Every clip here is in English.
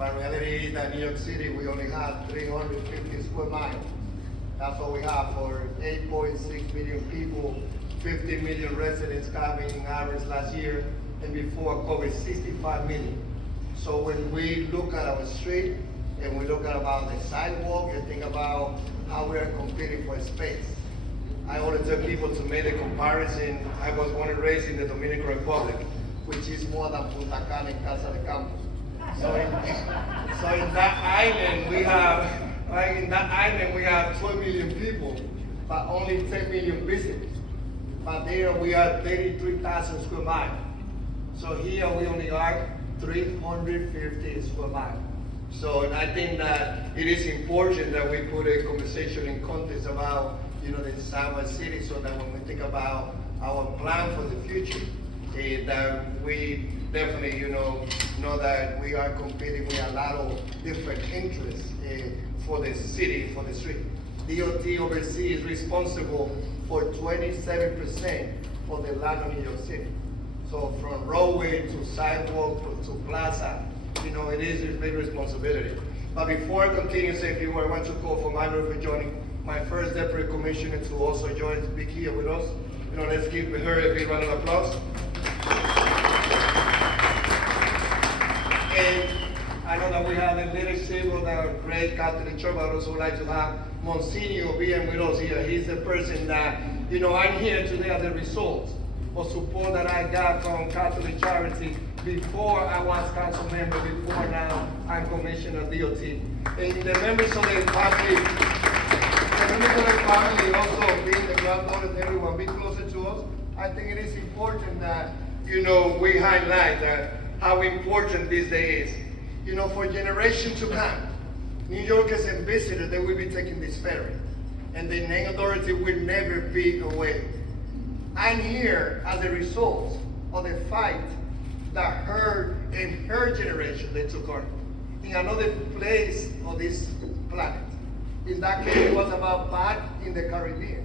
But reality is that New York City, we only have 350 square miles. That's what we have for 8.6 million people, 50 million residents coming in average last year, and before COVID, 65 million. So when we look at our street and we look at about the sidewalk and think about how we are competing for space. I always tell people to make a comparison. I was born and raised in the Dominican Republic, which is more than Punta Cana and Casa de Campo. So in that island we have 12 million people, but only 10 million visitors. But there we are 33,000 square miles. So here we only are 350 square miles. So and I think that it is important that we put a conversation in context about the Southern city, so that when we think about our plan for the future, that we definitely know that we are competing with a lot of different interests for the city, for the street. DOT overseas is responsible for 27% for the land of New York City. So from roadway to sidewalk to plaza, it is a big responsibility. But before I continue, say a few words, I want to call for my group for joining my first deputy commissioner to also join to be here with us. Let's give her a big round of applause. And I know that we have the leadership of our great Catholic Church, but I also would like to have Monsignor being with us here. He's the person that, I'm here today as a result of support that I got from Catholic Charity before I was council member, before now I'm commissioner of DOT. And the members of the family, also being the granddaughters, everyone be closer to us. I think it is important that, we highlight that how important this day is. For generations to come, New Yorkers and visitors, they will be taking this ferry. And the name of Dorothy will never be away. I'm here as a result of the fight that her and her generation, they took on in another place of this planet. In that case, it was about back in the Caribbean.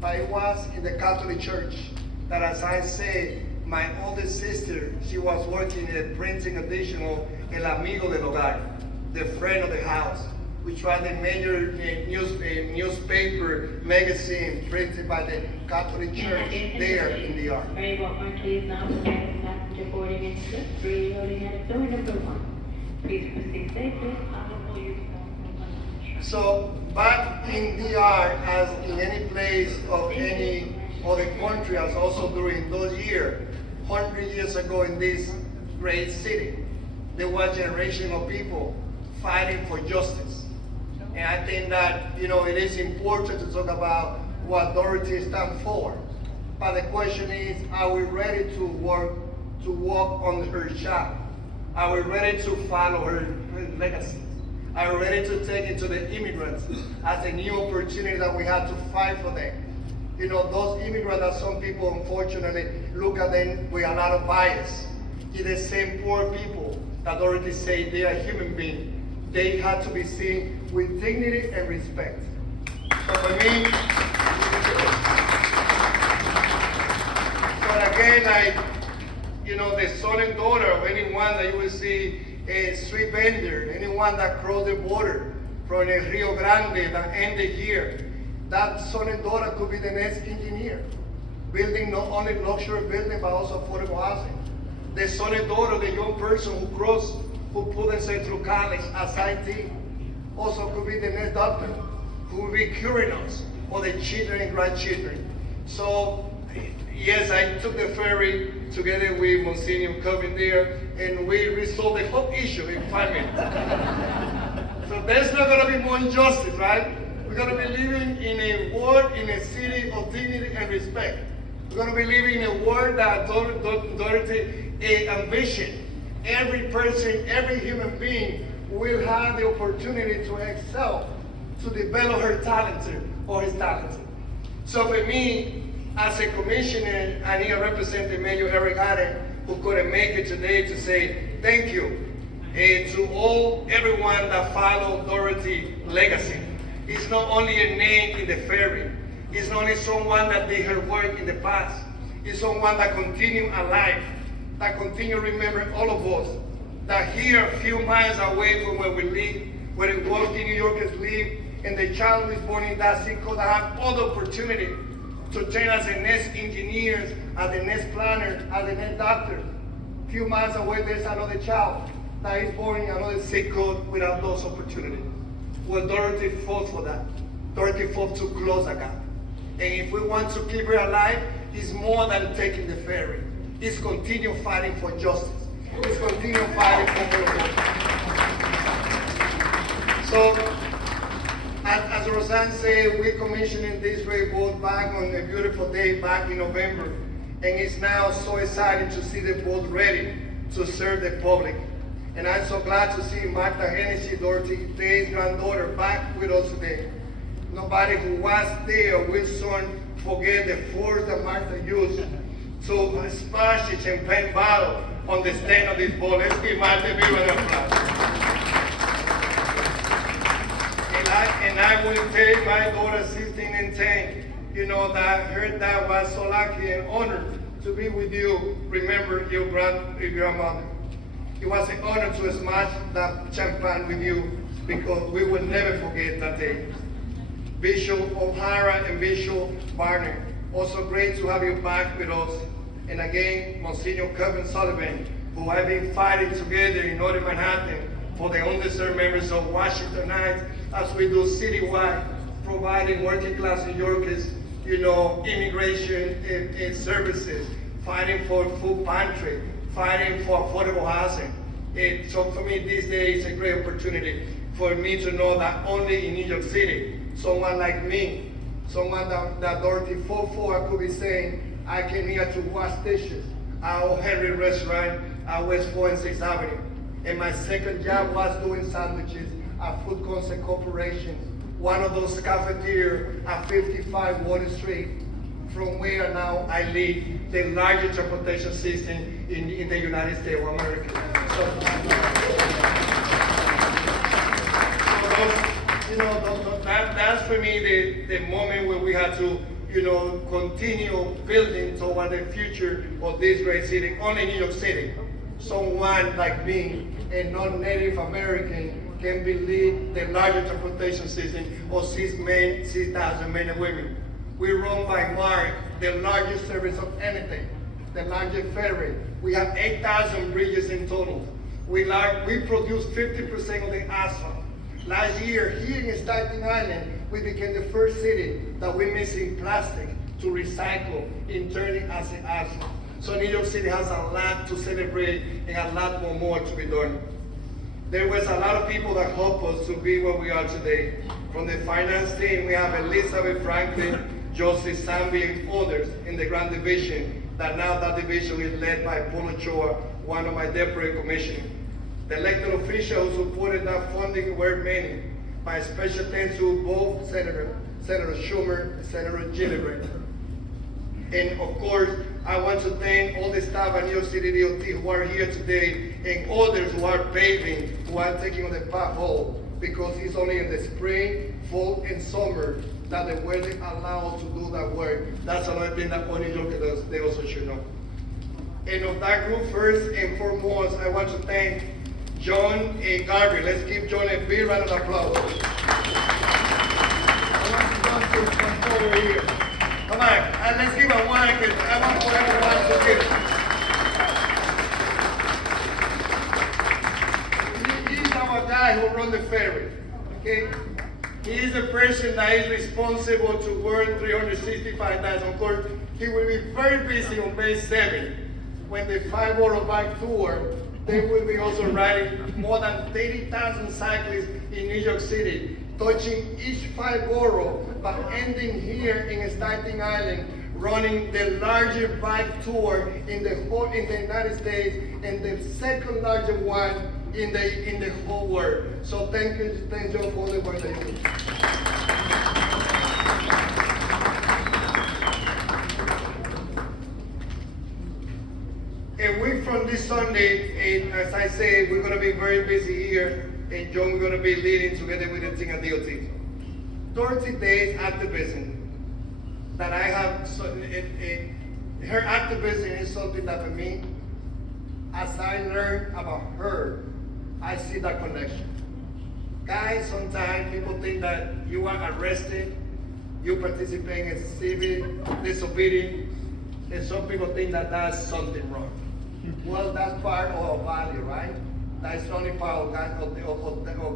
But it was in the Catholic Church that, as I say, my oldest sister, she was working in a printing edition of El Amigo del Hogar, the friend of the house, which was the major newspaper magazine printed by the Catholic Church there in the yard. Very well, please now prepare passenger boarding and slip free loading at door number 1. Please proceed safely. So back in DR, as in any place of any other country, as also during those years, 100 years ago in this great city, there was a generation of people fighting for justice. And I think that, it is important to talk about what Dorothy stands for. But the question is, are we ready to walk on her shadow? Are we ready to follow her legacy? Are we ready to take it to the immigrants as a new opportunity that we have to fight for them? Those immigrants that some people unfortunately look at them with a lot of bias. It's the same poor people that Dorothy said they are human beings. They have to be seen with dignity and respect. So for me, but again, the son and daughter of anyone that you will see a street vendor, anyone that crossed the border from the Rio Grande that ended here, that son and daughter could be the next engineer, building not only luxury building but also affordable housing. The son and daughter, the young person who crossed, who put themselves through college as IT, also could be the next doctor, who will be curing us, or the children and grandchildren. So, yes, I took the ferry together with Monsignor coming there, and we resolved the whole issue in 5 minutes. So there's not going to be more injustice, right? We're going to be living in a world, in a city of dignity and respect. We're going to be living in a world that Dorothy envisioned. Every person, every human being will have the opportunity to excel, to develop her talent or his talent. So for me, as a commissioner, I need to represent the Mayor Eric Allen, who couldn't make it today, to say thank you to everyone that followed Dorothy's legacy. It's not only a name in the ferry. It's not only someone that did her work in the past. It's someone that continued alive, that continue remembering all of us that here a few miles away from where we live, where the wealthy New Yorkers live, and the child is born in that zip code, that have all the opportunity to train as the next engineers, as the next planners, as the next doctors. A few miles away, there's another child that is born in another zip code without those opportunities. Well, Dorothy fought for that. Dorothy fought to close that gap. And if we want to keep her alive, it's more than taking the ferry. It's continue fighting for justice. It's continue fighting for more. So, as Roseanne said, we commissioning this boat back on a beautiful day back in November. And it's now so exciting to see the boat ready to serve the public. And I'm so glad to see Martha Hennessy, Dorothy Day's granddaughter, back with us today. Nobody who was there will soon forget the force that Martha used to smash the champagne bottle on the stand of this boat. Let's give Martha a big round of applause. And I will tell my daughter 16 and 10, that her dad was so lucky and honored to be with you. Remember your grandmother. It was an honor to smash that champagne with you because we will never forget that day. Bishop O'Hara and Bishop Barner, also great to have you back with us. And again, Monsignor Kevin Sullivan, who have been fighting together in Northern Manhattan for the undeserved members of Washington Heights as we do citywide, providing working class New Yorkers, immigration services, fighting for food pantry, fighting for affordable housing. So for me, this day is a great opportunity for me to know that only in New York City, someone like me, someone that Dorothy fought for, I could be saying, I came here to wash dishes at O. Henry Restaurant at West 4 and 6th Avenue. And my second job was doing sandwiches at Food Concept Corporation, one of those cafeterias at 55 Water Street, from where now I lead the largest transportation system in the United States of America. That's for me the moment where we have to, continue building toward the future of this great city. Only New York City, someone like me, a non-Native American, can lead the largest transportation system of 6,000 men and women. We run by Mark, the largest service of anything, the largest ferry. We have 8,000 bridges in total. We produce 50% of the asphalt. Last year, here in Staten Island, we became the first city that we're missing plastic to recycle and turn it as an asphalt. So New York City has a lot to celebrate and a lot more to be done. There was a lot of people that helped us to be where we are today. From the finance team, we have Elizabeth Franklin, Joseph Sambi, and others in the Grand Division, that now that division is led by Paul Ochoa, one of my deputy commissioners. The elected officials who supported that funding were many, by special thanks to both Senator Schumer and Senator Gillibrand. And of course, I want to thank all the staff at New York City DOT who are here today, and others who are paving, who are taking on the pothole, because it's only in the spring, fall, and summer that the weather allows us to do that work. That's another thing that only New York does, they also should know. And of that group, first and foremost, I want to thank John and Garvey. Let's give John a big round of applause. I want John to come over here. Come on, let's give him one, because I want for everyone to give. He's our guy who runs the ferry, okay? He is the person that is responsible to work 365,000. Of course, he will be very busy on May 7th when the 5-borough bike tour. They will be also riding more than 30,000 cyclists in New York City, touching each 5 borough, but ending here in Staten Island, running the largest bike tour in the United States and the second largest one in the whole world. So thank you for the work that you do. A week from this Sunday, and as I say, we're going to be very busy here, and John, we're going to be leading together with the team at DOT. Dorothy Day's activism that I have, her activism is something that for me, as I learn about her, I see that connection. Guys, sometimes people think that you are arrested, you participate in civil disobedience, and some people think that that's something wrong. Well, that's part of our value, right? That's not only part of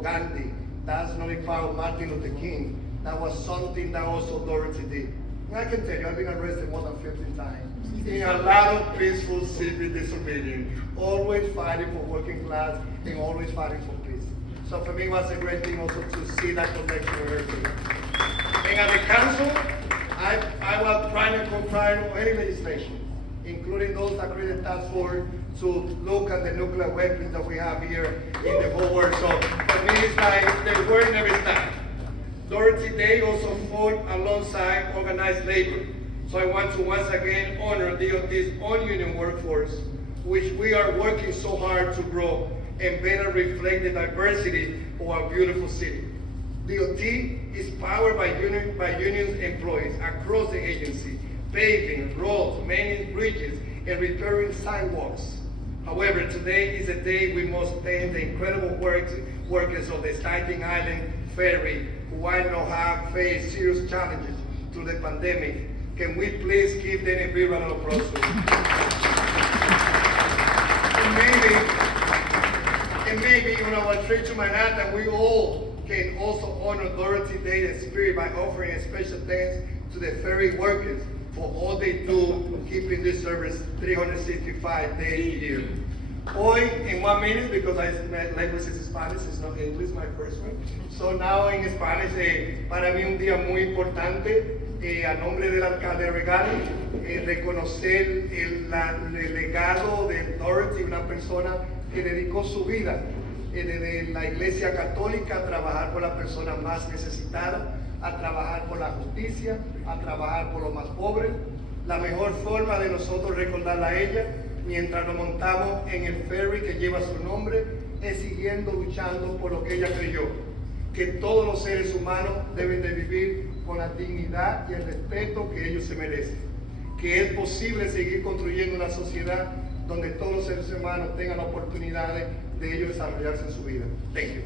Gandhi. That's not only part of Martin Luther King. That was something that also Dorothy did. And I can tell you, I've been arrested more than 15 times in a lot of peaceful civil disobedience, always fighting for working class and always fighting for peace. So for me, it was a great thing also to see that connection with her too. And at the council, I was trying to comply with any legislation, including those that created task force to look at the nuclear weapons that we have here in the whole world. So for me, it's like the word never stops. Dorothy Day also fought alongside organized labor. So I want to once again honor DOT's own union workforce, which we are working so hard to grow and better reflect the diversity of our beautiful city. DOT is powered by union employees across the agency, paving roads, mending bridges, and repairing sidewalks. However, today is a day we must thank the incredible workers of the Staten Island Ferry, who I know have faced serious challenges through the pandemic. Can we please give them a big round of applause? And maybe on our trip to Manhattan, we all can also honor Dorothy Day and spirit by offering a special thanks to the ferry workers for all they do, keeping this service 365 days a year. Hoy, in 1 minute, because my language is Spanish, it's not English, my first one. So now in Spanish, para mí un día muy importante, a nombre del alcalde Regal, reconocer el legado de Dorothy, una persona que dedicó su vida desde la Iglesia Católica a trabajar por las personas más necesitadas, a trabajar por la justicia, a trabajar por los más pobres. La mejor forma de nosotros recordarla a ella, mientras nos montamos en el ferry que lleva su nombre, es siguiendo luchando por lo que ella creyó, que todos los seres humanos deben de vivir con la dignidad y el respeto que ellos se merecen, que es posible seguir construyendo una sociedad donde todos los seres humanos tengan la oportunidad de ellos desarrollarse en su vida. Thank you.